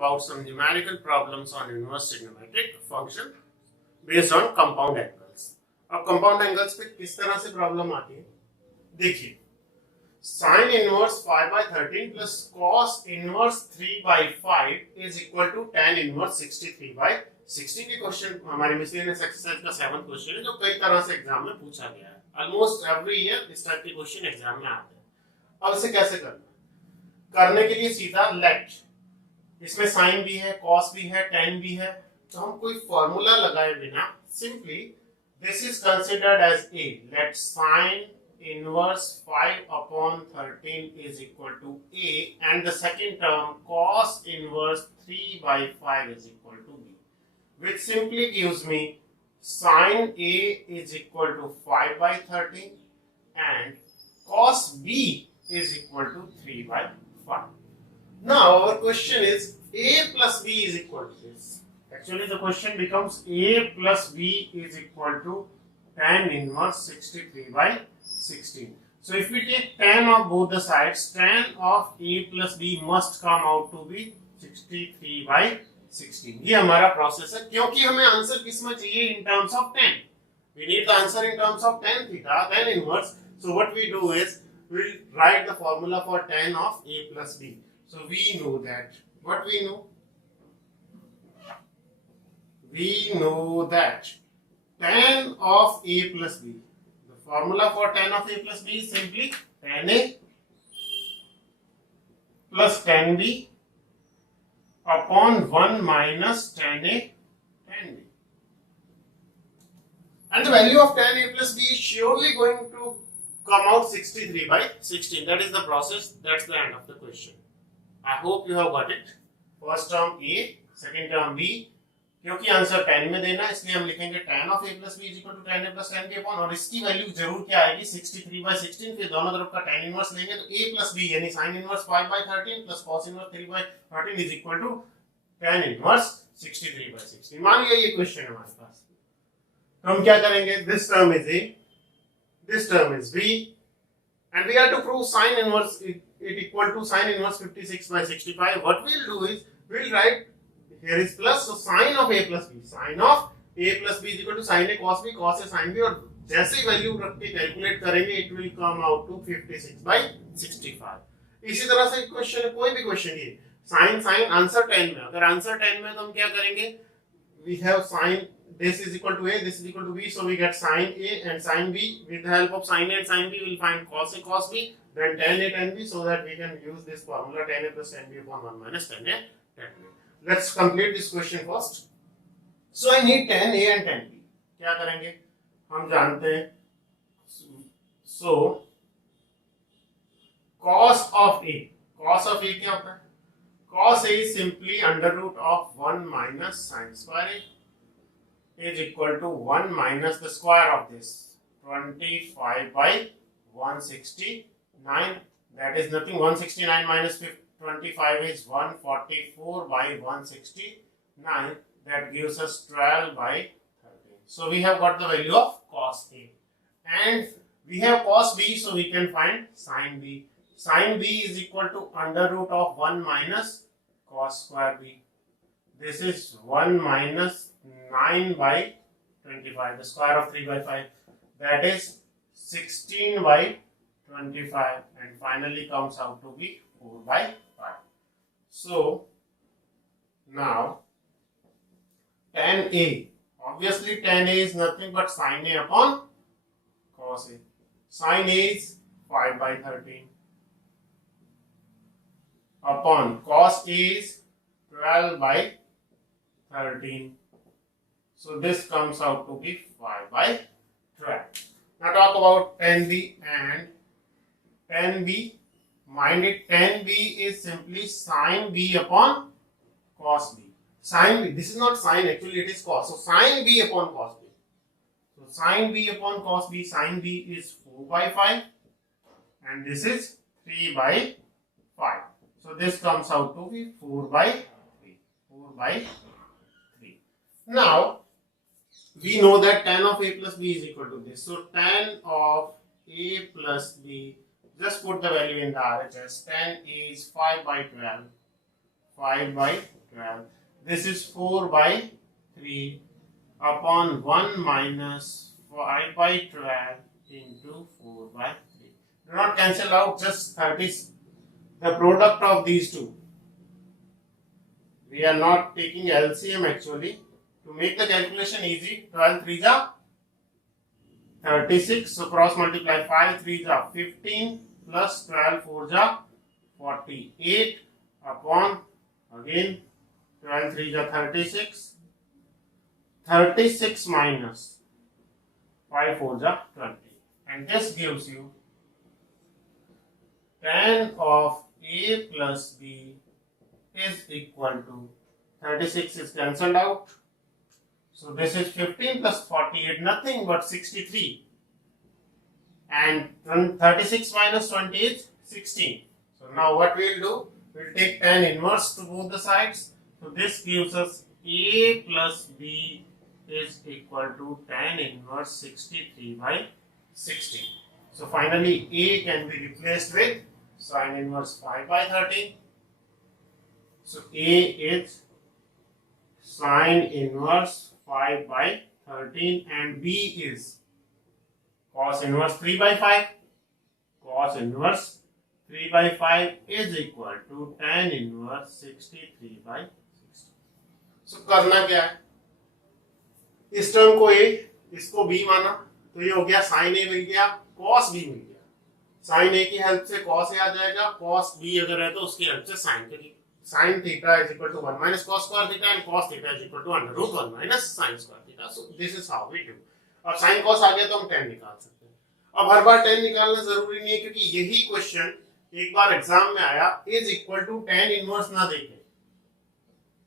about some numerical problems on inverse trigonometric function based on compound angles. अब compound angles पे किस तरह से प्रॉब्लम आती है देखिए, sin inverse 5 by 13 plus cos inverse 3 by 5 is equal to tan inverse 63 by 16 के question हमारी मिसलेनियस एक्सरसाइज का 7th क्वेश्चन है जो कई तरह से एग्जाम में पूछा गया है. ऑलमोस्ट एवरी ईयर इस टाइप के क्वेश्चन एग्जाम में आते हैं. अब इसे कैसे करने के लिए सीधा लेट, इसमें साइन भी है, कॉस भी है, टेन भी है, तो हम कोई फॉर्मूला लगाए बिना simply this is considered as a. Let sine inverse 5 upon 13 is equal to a and the second term cos inverse 3 by 5 is equal to b, which simply gives me sin a is equal to 5 by 13 and cos b is equal to 3 by 5. Now our question is a plus b is equal to this. Actually the question becomes a plus b is equal to tan inverse 63 by 16. So if we take tan of both the sides, tan of a plus b must come out to be 63 by 16. ये हमारा process है क्योंकि हमें answer किस में चाहिए in terms of tan. We need the answer in terms of tan theta, tan inverse. So what we do is we'll write the formula for tan of a plus b. So we know that what we know. We know that tan of a plus b. Formula for tan of a plus b is simply tan a plus tan b upon 1 minus tan a tan b. And the value of tan a plus b is surely going to come out 63 by 16. That is the process. That's the end of the question. I hope you have got it. First term a, second term b. क्योंकि answer tan में देना है इसलिए हम लिखेंगे tan of a plus b is equal to tan a plus tan b upon, और इसकी value जरूर क्या आएगी 63 by 16. फिर दोनों तरफ का tan इनवर्स लेंगे तो a plus b यानी sin inverse 5 by 13 plus cos inverse 3 by 13 is equal to tan inverse 63 by 16. मान लिया ये क्वेश्चन है हमारे पास, तो हम क्या करेंगे, this term is a, this term is b and we have to prove sin inverse it equal to sin inverse 56 by 65. What we'll do is we'll write here is plus, so sin of a plus b, sin of a plus b is equal to sin a cos b, cos a sin b, और जैसे ही value रख के calculate करेंगे it will come out to 56 by 65. इसी तरह से question, कोई भी क्वेश्चन ये sin sin आंसर 10 में, अगर आंसर 10 में तो हम क्या करेंगे, we have sin this is equal to a, this is equal to b, so we get sin a and sin b. With the help of sin a and sin b we'll find cos a cos b, then tan a tan b, so that we can use this formula tan a plus tan b upon 1 minus tan a tan b. Let's complete this question first. So I need tan a and tan b. क्या करेंगे, हम जानते हैं, so cos of a क्या होता है, cos a is simply under root of 1 minus sin square a is equal to 1 minus the square of this 25 by 169. That is nothing, 169 minus 25 is 144 by 169. That gives us 12 by 13. So we have got the value of cos a. And we have cos b, so we can find sin b. Sin b is equal to under root of 1 minus cos square b. This is 1 minus 9 by 25. The square of 3 by 5. That is 16 by 25. And finally comes out to be 4 by 5. So now tan a, obviously tan a is nothing but sin a upon cos a. Sin a is 5 by 13 upon cos a is 12 by 13. So this comes out to be 5 by 12. Now talk about tan b and tan b. Mind it, tan b is simply sin b upon cos b. Sin b, this is not sin, actually it is cos. So sin b upon cos b. So sin b upon cos b, sin b is 4 by 5 and this is 3 by 5. So this comes out to be 4 by 3. 4 by 3. Now we know that tan of a plus b is equal to this. So tan of a plus b, just put the value in the RHS. Tan is 5 by 12. 5 by 12. This is 4 by 3 upon 1 minus 5 by 12 into 4 by 3. Do not cancel out, just 30, the product of these two. We are not taking LCM actually. To make the calculation easy, 12 3s are 36. So cross multiply, 5 3s are 15 plus 12 4s are 48 upon again 12 3s are 36. 36 minus 5 4s are 20. And this gives you tan of A plus B is equal to 36 is cancelled out. So this is 15 plus 48, nothing but 63. And 36 minus 20 is 16. So now what we will do, we will take tan inverse to both the sides. So this gives us A plus B is equal to tan inverse 63 by 16. So finally A can be replaced with sin inverse 5 by 13. So A is sin inverse 5 by 13 and B is cos inverse 3 by 5. Cos inverse 3 by 5 is equal to tan inverse 63 by 16. So करना क्या है, इस term को A, इसको B माना, तो ये हो गया sin A मिल गया, cos B मिल गया. sin A की हेल्प से cos A आ जाएगा, cos B अगर है तो उसकी हेल्प से sin के sin theta is equal to 1 minus cos square theta and cos theta is equal to under root 1 minus sin square theta. So this is how we do. अब sin cos आ गया तो हम tan निकाल सकते हैं. अब हर बार tan निकालना जरूरी नहीं है, क्योंकि यही क्वेश्चन एक बार एग्जाम में आया, is equal to tan inverse ना देके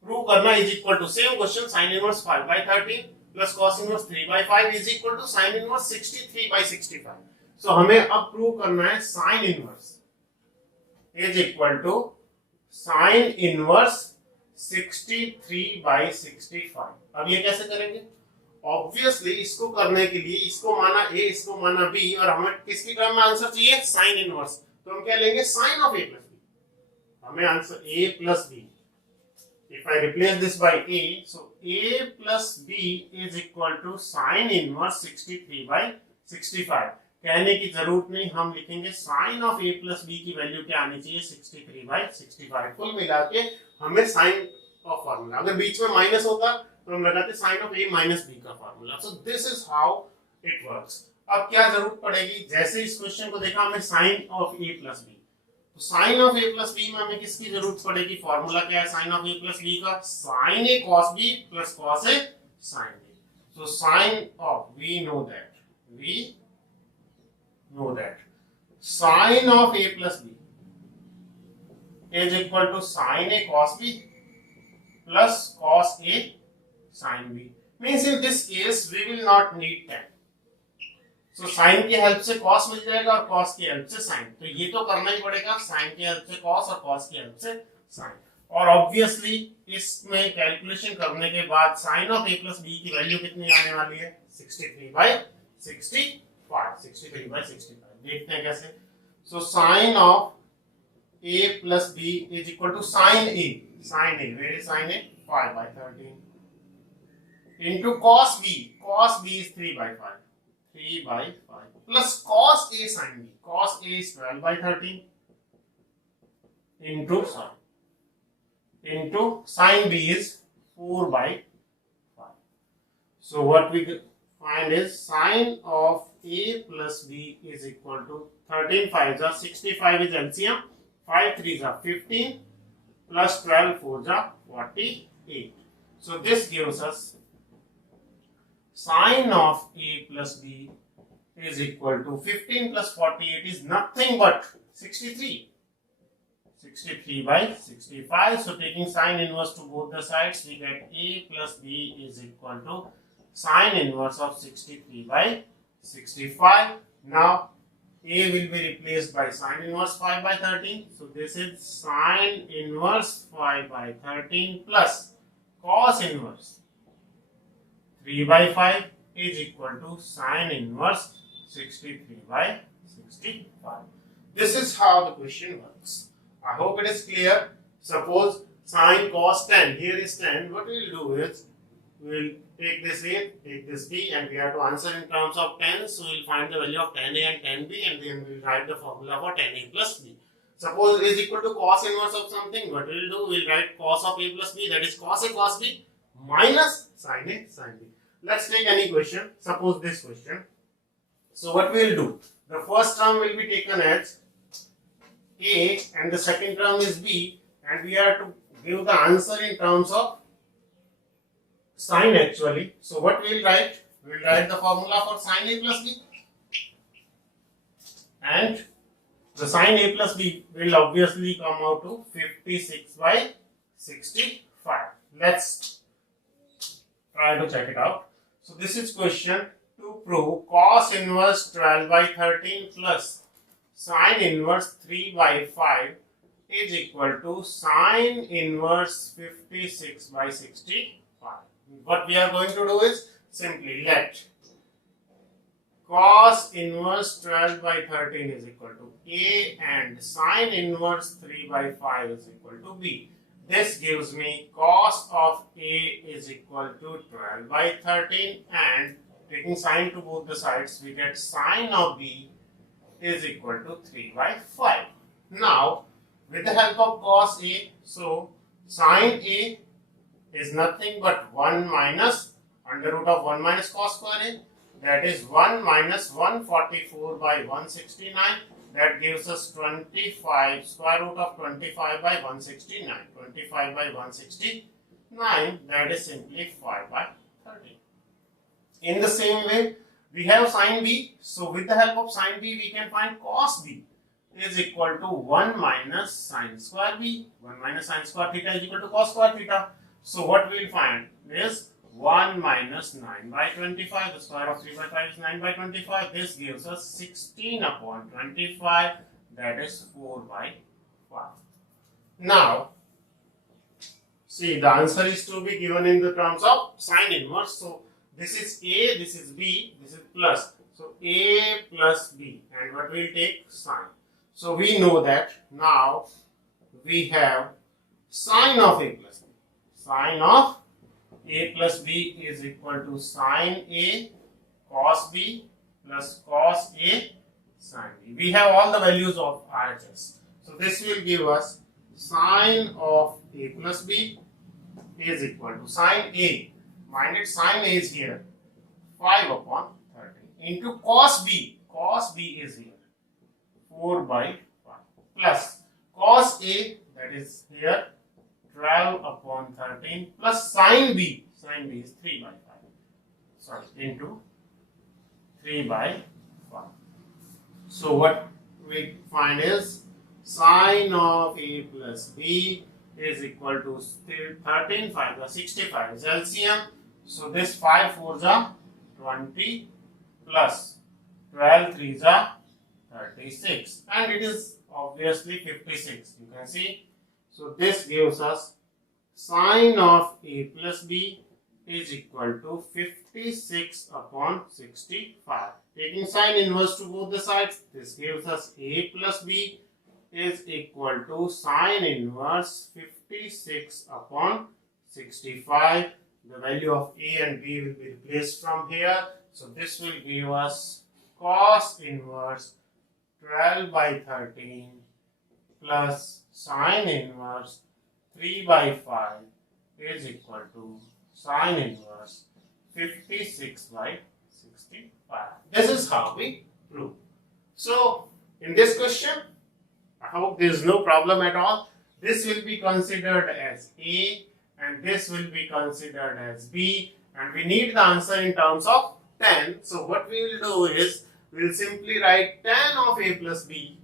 प्रूव करना is equal to same question sin inverse 5 by 13 plus cos inverse 3 by 5 is equal to sin inverse 63 by 65. So हमें अब प्रूव करना है sin inverse is equal to sin inverse 63 by 65. अब ये कैसे करेंगे? ऑब्वियसली इसको करने के लिए इसको माना A, इसको माना B और हमें किसकी टर्म में आंसर चाहिए? sin inverse. तो हम क्या लेंगे? sin of A plus B. हमें answer A plus B. If I replace this by A, so A plus B is equal to sin inverse 63 by 65. कहने की जरूरत नहीं, हम लिखेंगे sin of A plus B की वैल्यू क्या आनी चाहिए? 63 by 65. कुल मिला के हमें sin of फॉर्मूला, अगर बीच में माइनस होता तो हम लगाते sin of A minus B का formula. So this is how it works. अब क्या जरूरत पड़ेगी? जैसे इस क्वेश्चन को देखा हमें sin of A plus B, तो sin of A plus B में हमें किसकी जरूरत पड़ेगी? फॉर्मूला क्या है sin of A plus B का? sin A cos B plus cos A sin B. So sin of, we know that sin of A plus B is equal to sin A cos B plus cos A sin B. Means in this case we will not need tan. So sin की help से cos मिल जाएगा और cos की help से sin. तो ये तो करना ही पड़ेगा, sin की हेल्प से cos और cos की हेल्प से sin. और ऑब्वियसली इसमें कैलकुलेशन करने के बाद sin of A plus B की वैल्यू कितनी आने वाली है? 63 by 65. 63 by 65. देखते हैं कैसे. So sin of A plus B is equal to sin A. Sin A, where is sin A? 5 by 13 into cos B. Cos B is 3 by 5. 3 by 5 plus cos A sin B. Cos A is 12 by 13 into sin B is 4 by 5. So what we find is sin of A plus B is equal to 13 5s are 65 is LCM, 5 3s are 15 plus 12 4s are 48. So this gives us sin of A plus B is equal to 15 plus 48 is nothing but 63. 63 by 65. So taking sin inverse to both the sides, we get A plus B is equal to sin inverse of 63 by 65. Now A will be replaced by sin inverse 5 by 13. So this is sin inverse 5 by 13 plus cos inverse 3 by 5 is equal to sin inverse 63 by 65. This is how the question works. I hope it is clear. Suppose Sine cos 10. Here is 10. What we will do is we will take this A, take this B, and we have to answer in terms of 10. So we will find the value of 10A and 10B, and then we will write the formula for 10A plus B. Suppose A is equal to cos inverse of something. What we will do? We will write cos of A plus B, that is cos A cos B minus sin A sin B. Let's take any question. Suppose this question. So what we will do? The first term will be taken as A and the second term is B, and we have to give the answer in terms of sin actually. So what we will write? We will write the formula for sin A plus B, and the sin A plus B will obviously come out to 56 by 65. Let's try to check it out. So this is question to prove cos inverse 12 by 13 plus sin inverse 3 by 5 is equal to sin inverse 56 by 65. What we are going to do is simply let cos inverse 12 by 13 is equal to A and sin inverse 3 by 5 is equal to B. This gives me cos of A is equal to 12 by 13, and taking sine to both the sides we get sine of B is equal to 3 by 5. Now with the help of cos A, so sine A is nothing but 1 minus under root of 1 minus cos square A, that is 1 minus 144 by 169, that gives us 25 square root of 25 by 169, 25 by 169, that is simply 5 by 30. In the same way, we have sin B, so with the help of sin B we can find cos B is equal to 1 minus sin square B, 1 minus sin square theta is equal to cos square theta. So what we will find is 1 minus 9 by 25, the square of 3 by 5 is 9 by 25, this gives us 16 upon 25, that is 4 by 5. Now, see, the answer is to be given in the terms of sine inverse. So this is A, this is B, this is plus. So A plus B, and what we will take? Sine. So we know that now we have sine of A plus B. Sine of A plus B is equal to sine A cos B plus cos A sin B. We have all the values of RHS. So this will give us sine of A plus B is equal to sine A. Mind it, sine A is here 5 upon 13 into cos B. Cos B is here 4 by 5 plus cos A, that is here 12 upon 13 plus sin B. Sin B is 3 by 5. Sorry, into 3 by 5. So what we find is sine of A plus B is equal to 13, 5 are 65 is LCM. So this 5 4s are 20 plus 12 3s are 36, and it is obviously 56. You can see. So this gives us sine of A plus B is equal to 56 upon 65. Taking sine inverse to both the sides, this gives us A plus B is equal to sine inverse 56 upon 65. The value of A and B will be replaced from here. So this will give us cos inverse 12 by 13 plus sine inverse 3 by 5 is equal to sine inverse 56 by 65. This is how we prove. So in this question, I hope there is no problem at all. This will be considered as A and this will be considered as B, and we need the answer in terms of 10. So what we will do is we will simply write tan of A plus B,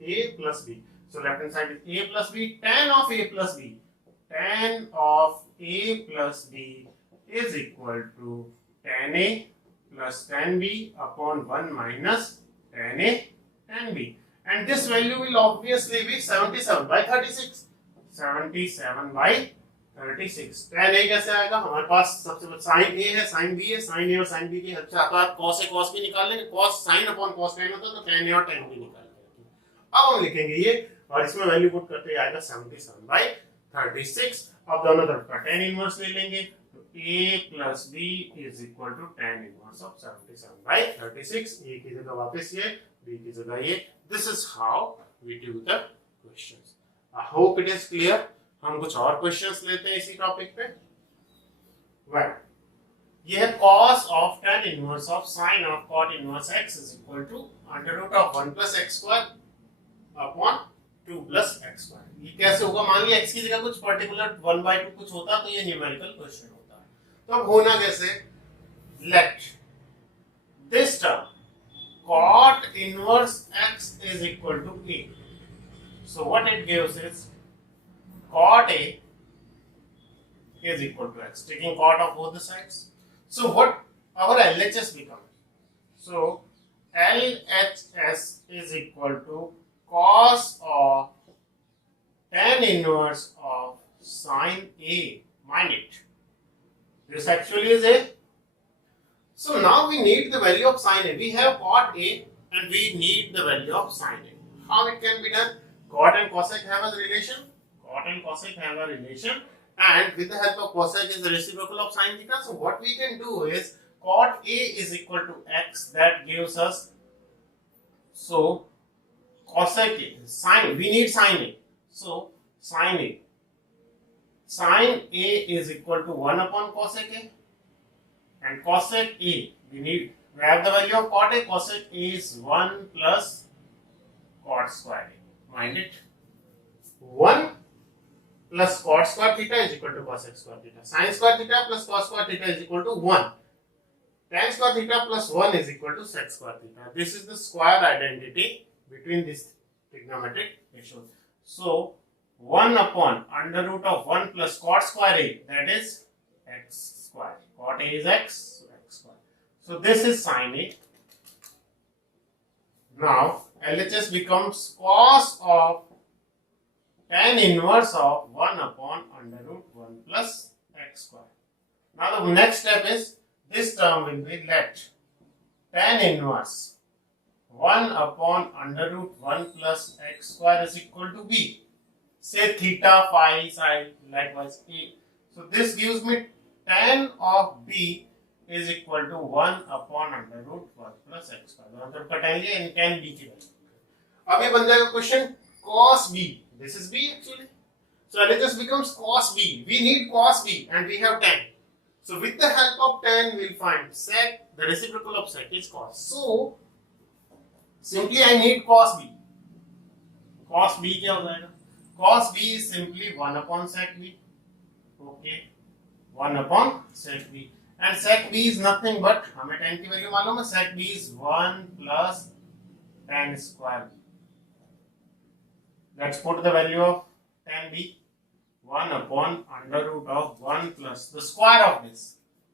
A plus B. So left hand side is A plus B, tan of A plus B. Tan of A plus B is equal to tan A plus tan B upon 1 minus tan A tan B. And this value will obviously be 77 by 36. 77 by 36. tan A कैसे आएगा? हमारे पास सबसे पहले sin A है, sin B है, sin A और sin B की help से आप cos A cos B निकाल लेंगे. cos sin upon cos tan होता है तो tan A और tan B निकाल लेंगे. अब हम लिखेंगे ये और इसमें वैल्यू पुट करते आएगा 77 by 36। अब दोनों तरफ का tan इनवर्स ले लेंगे तो a plus b is equal to tan inverse of 77 by 36। a की जगह वापस ये, b की जगह ये। This is how we do the questions. I hope it is clear. हम कुछ और क्वेश्चंस लेते हैं इसी टॉपिक पे। वेल, ये है cos of tan inverse of sin of cot inverse x is equal to under root of 1 plus x square upon 2 plus x square। ये कैसे होगा? मान लिया x की जगह कुछ पर्टिकुलर 1/2 कुछ होता तो ये न्यूमेरिकल क्वेश्चन होता। तो अब होना कैसे? Let this term cot inverse x is equal to a, so what it gives is cot a is equal to x, taking cot of both the sides. So what our LHS becomes? So LHS is equal to cos of tan inverse of sin A. Mind it. This actually is A. So now we need the value of sin A. We have cot A and we need the value of sin A. How it can be done? Cot and cosec have a relation. Cot and cosec have a relation. And with the help of cosec is the reciprocal of sin theta. So what we can do is cot A is equal to x. That gives us, so cosec A, sin, we need sin A. So sin A. Sin A is equal to 1 upon cosec A. And cosec A, we have the value of cot A. Cosec A is 1 plus cot square A. Mind it. 1 plus cot square theta is equal to cosec square theta. Sin square theta plus cos square theta is equal to 1. Tan square theta plus 1 is equal to sec square theta. This is the square identity between these trigonometric ratios. So 1 upon under root of 1 plus cot square A, that is x square. Cot A is x, so x square. So this is sin A. Now LHS becomes cos of tan inverse of 1 upon under root 1 plus x square. Now the next step is this term will be let tan inverse 1 upon under root 1 plus x square is equal to b. Say theta, phi, psi, likewise a. So this gives me tan of b is equal to 1 upon under root 1 plus x square. दोनों तरफ कटाएंगे इन tan b की value. अब ये बन जाएगा question cos b. This is b actually. So LHS becomes cos b. We need cos b and we have tan. So with the help of tan we'll find sec. The reciprocal of sec is cos. So simply I need cos b. Cos b क्या हो जाएगा? Cos b is simply 1 upon sec b. Okay. 1 upon sec b. And sec b is nothing but हमें tan की value मालूम है. Sec b is 1 plus tan square b. Let's put the value of tan b. 1 upon under root of 1 plus the square of this.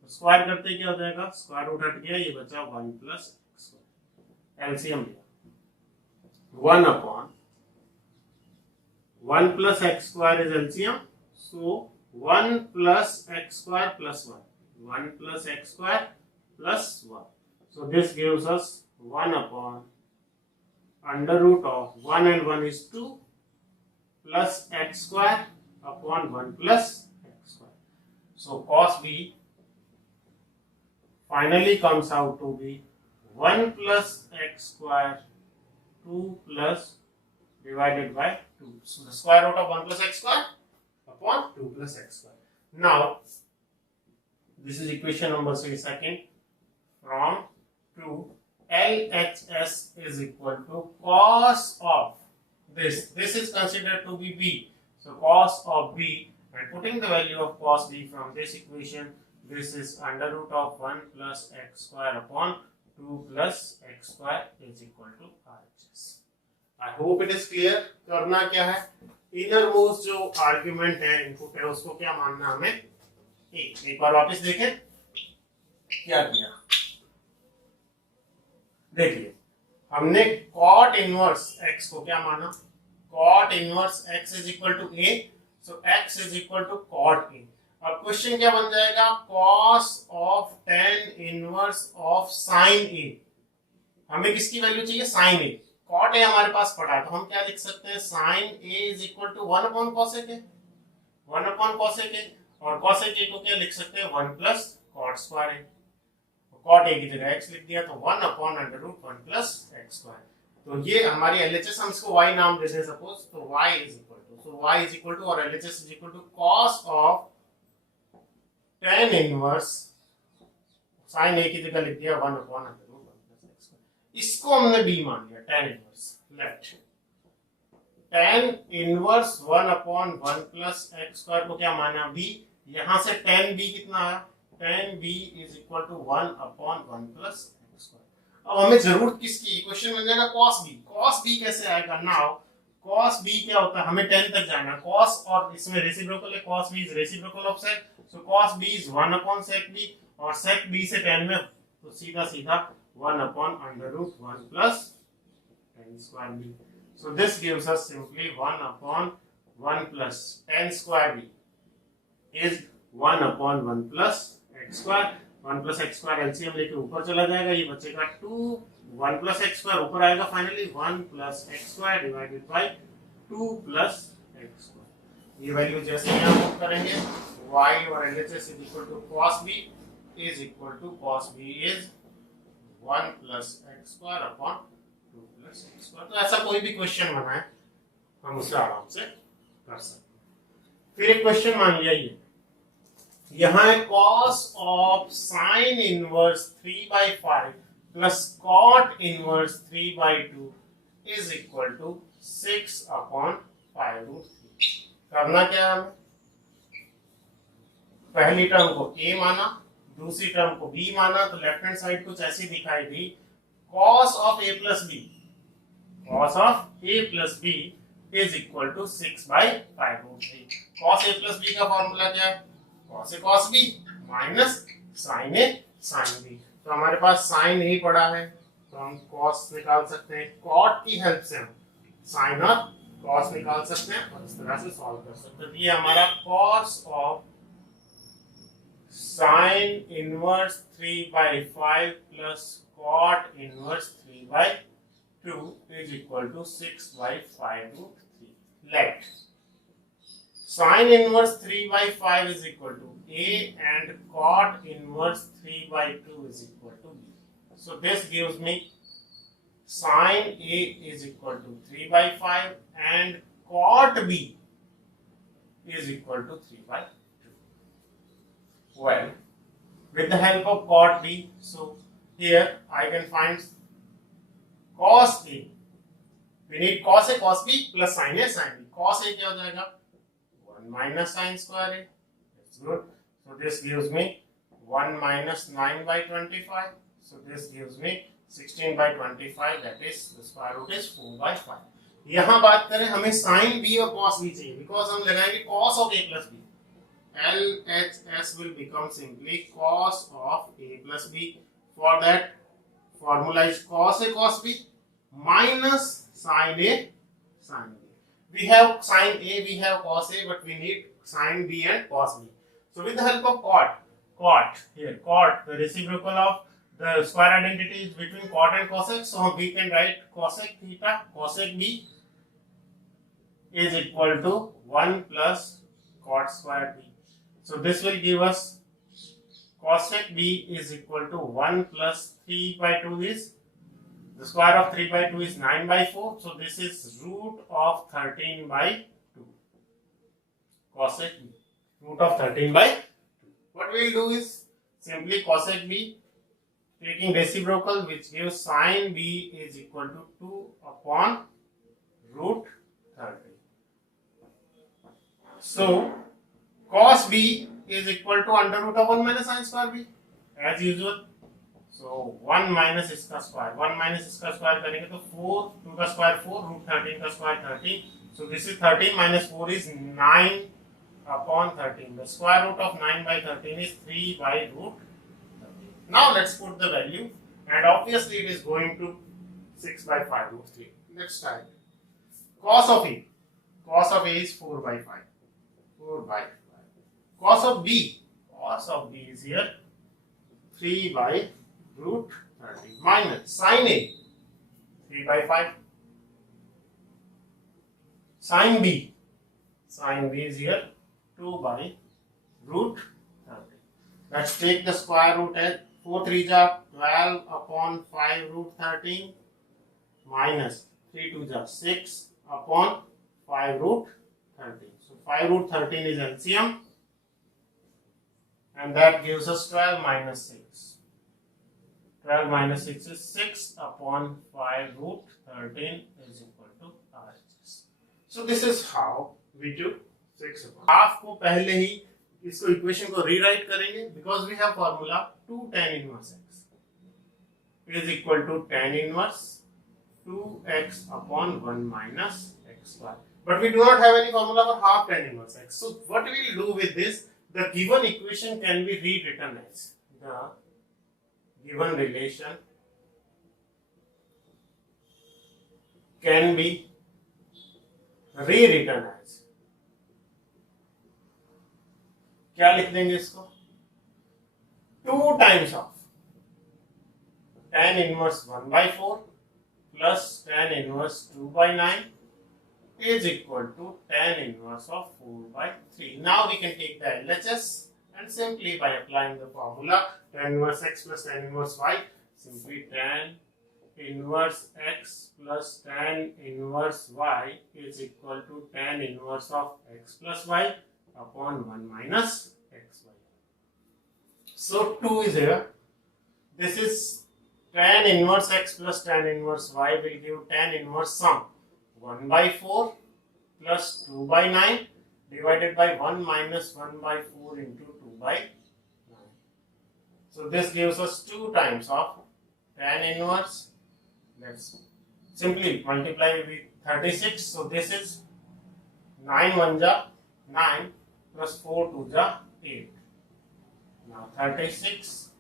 तो square करते क्या हो जाएगा? Square root हट गया, ये बचा 1 plus x square. एलसीएम लिया 1 upon 1 plus x square is LCM. So 1 plus x square plus 1. 1 plus x square plus 1. So this gives us 1 upon under root of 1 and 1 is 2 plus x square upon 1 plus x square. So cos b finally comes out to be 1 plus x square 2 plus divided by 2. So the square root of 1 plus x square upon 2 plus x square. Now this is equation number 2 from 2 LHS is equal to cos of this. This is considered to be b. So cos of b, and putting the value of cos b from this equation, this is under root of 1 plus x square upon 2 plus x square is equal to RHS. I hope it is clear. करना क्या है? Inner most जो argument है, input है, उसको क्या मानना हमें? एक बार वापस देखें क्या किया। देखिए हमने cot इनवर्स x को क्या माना? cot inverse x is equal to a, so x is equal to cot a। अब क्वेश्चन क्या बन जाएगा? cos of tan inverse of sin a। हमें किसकी वैल्यू चाहिए? sin a। cot a हमारे पास पड़ा, तो हम क्या लिख सकते हैं? sin a is equal to 1 upon cosec a। 1 upon cosec a, और कॉसेक ए को क्या लिख सकते हैं 1 plus cot square a, cot a की जगह x लिख दिया तो 1 upon under root 1 plus x square. तो ये हमारी एलएचएस, हम इसको y नाम दे दें सपोज, तो y is equal to, so y is equal to और LHS is equal to cos of tan inverse sin a की जगह लिख दिया 1 upon under root 1 plus x square. इसको हमने b मान लिया, tan inverse left, tan inverse 1 upon 1 plus x square को क्या माना b, यहां से tan b कितना आया, tan b is equal to 1 upon 1 plus x square. अब हमें जरूरत किसकी, क्वेश्चन मिल जाएगा cos b। cos b कैसे आएगा, नाउ cos b क्या होता है, हमें 10 तक जाना है, cos और इसमें रेसिप्रोकल है, cos b is reciprocal of sec, so cos b is 1 upon sec b, और sec b से 10 में तो सीधा सीधा 1 upon under root 1 plus tan square b, so this gives us simply 1 upon 1 plus tan square b is 1 upon 1 plus x square. 1 plus x square LCM लेके ऊपर चला जाएगा, ये बचेगा 2, 1 प्लस एक्स स्क्वायर ऊपर आएगा, finally 1 plus x square divided by 2 plus x square. ये value जैसे यहाँ पुट करेंगे y और LHS is equal to cos b is equal to cos b is 1 plus x square upon 2 plus x square. तो ऐसा कोई भी question बनाए हम उसे आराम से कर सकते हैं। फिर एक क्वेश्चन मान लिया, ये यहाँ है cos of sin inverse 3/5 plus cot inverse 3/2 is equal to 6 upon 5 root 3। करना क्या है, पहली टर्म को a माना, दूसरी टर्म को b माना, तो लेफ्ट हैंड साइड कुछ ऐसी दिखाई दी, cos of a plus b, cos of a plus b is equal to 6/5 root 3। cos a plus b का फॉर्मूला क्या है, cos a cos b minus sin a sin b। तो हमारे पास sin a पड़ा है तो हम cos निकाल सकते हैं, cot की हेल्प से हम sin और cos निकाल सकते हैं और इस तरह से सॉल्व कर सकते हैं। ये हमारा cos of sin inverse 3/5 plus cot inverse 3/2 is equal to 6/5 root 3। Let sin inverse 3/5 is equal to a and cot inverse 3/2 is equal to b. So this gives me sin a is equal to 3/5 and cot b is equal to 3/2. Well, with the help of cot b, so here I can find cos a. We need cos a cos b plus sin a sin b. Cos a क्या हो जाएगा, 1 minus sin square a. That's good. So this gives me 1 minus 9/25. So this gives me 16/25. That is the square root is 4/5. यहाँ बात करें हमें sin b और cos b चाहिए, because हम लगाएंगे cos of a plus b. LHS will become simply cos of a plus b. For that, formula is cos a cos b minus sin a sin b. We have sin a, we have cos a, but we need sin b and cos b. So with the help of cot here, cot, the reciprocal of the square identity is between cot and cosec, so we can write cosec theta, cosec b is equal to 1 plus cot square b. So this will give us cosec b is equal to 1 plus 3/2 is, the square of 3/2 is 9/4, so this is root of 13/2. Cosec b, root of 13/2. What we will do is simply cosec b, taking reciprocal, which gives sin b is equal to 2 upon root 13. So cos b is equal to under root of 1 minus sin square b as usual. So 1 minus इसका square, 1 minus इसका square करेंगे तो 4, 2 का square 4, root 13 का square 13, so this is 13 minus 4 is 9 upon 13. The square root of 9/13 is 3 by root 13. Now let's put the value, and obviously it is going to 6/5 root 3. Let's try it. Cos of a, cos of a is 4/5, 4/5. Cos of b, cos of b is here 3 by root 30 minus sin a 3/5, sin b is here 2 by root 30. Let's take the square root as 4 3 ja 12 upon 5 root 13 minus 3 2 ja 6 upon 5 root 13. So 5 root 13 is LCM, and that gives us 12 minus 6. 12 minus 6 is 6 upon 5 root 13 is equal to RHS. So this is how we do 6 upon half को पहले ही इसको equation को rewrite करेंगे, because we have formula 2 tan inverse x is equal to tan inverse 2x upon 1 minus x square. But we do not have any formula for half tan inverse x. So what we will do with this, the given equation can be rewritten as the given relation can be rewritten as, क्या लिख देंगे इसको, 2 times of tan inverse 1 by 4 plus tan inverse 2 by 9 is equal to tan inverse of 4 by 3. Now we can take the LHS and simply by applying the formula tan inverse x plus tan inverse y, simply tan inverse x plus tan inverse y is equal to tan inverse of x plus y upon 1 minus xy. So 2 is here. This is tan inverse x plus tan inverse y will give tan inverse sum 1 by 4 plus 2 by 9 divided by 1 minus 1 by 4 into 2 by 9. So this gives us 2 times of tan inverse. Let's simply multiply with 36. So this is 9 1 ja 9 plus 4 2 ja 8. Now 36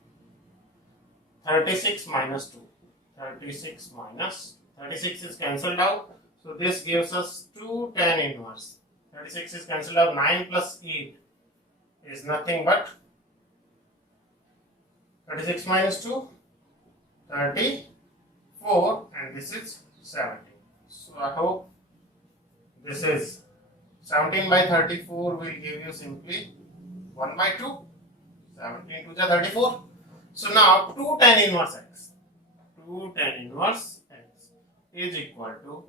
minus 2. 36 minus 36 is cancelled out. So this gives us 2 tan inverse. 36 is cancelled out. 9 plus 8 is nothing but 36 minus 2, 34, and this is 17. So I hope this is 17 by 34 will give you simply 1 by 2. 17 to the 34. So now 2 tan inverse x. 2 tan inverse x is equal to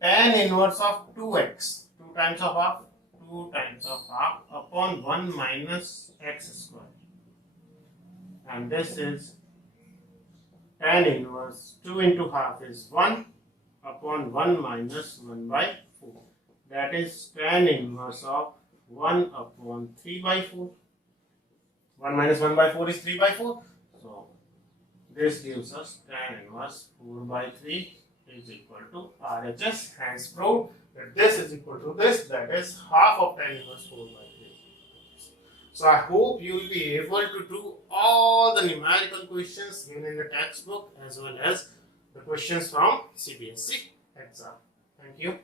tan inverse of 2x. 2 times of half. 2 times of half upon 1 minus x square. And this is tan inverse 2 into half is 1 upon 1 minus 1 by 4. That is tan inverse of 1 upon 3 by 4. 1 minus 1 by 4 is 3 by 4. So this gives us tan inverse 4 by 3 is equal to RHS. Hence proved that this is equal to this, that is half of tan inverse 4 by 3. So I hope you will be able to do all the numerical questions given in the textbook as well as the questions from CBSE exam. Thank you.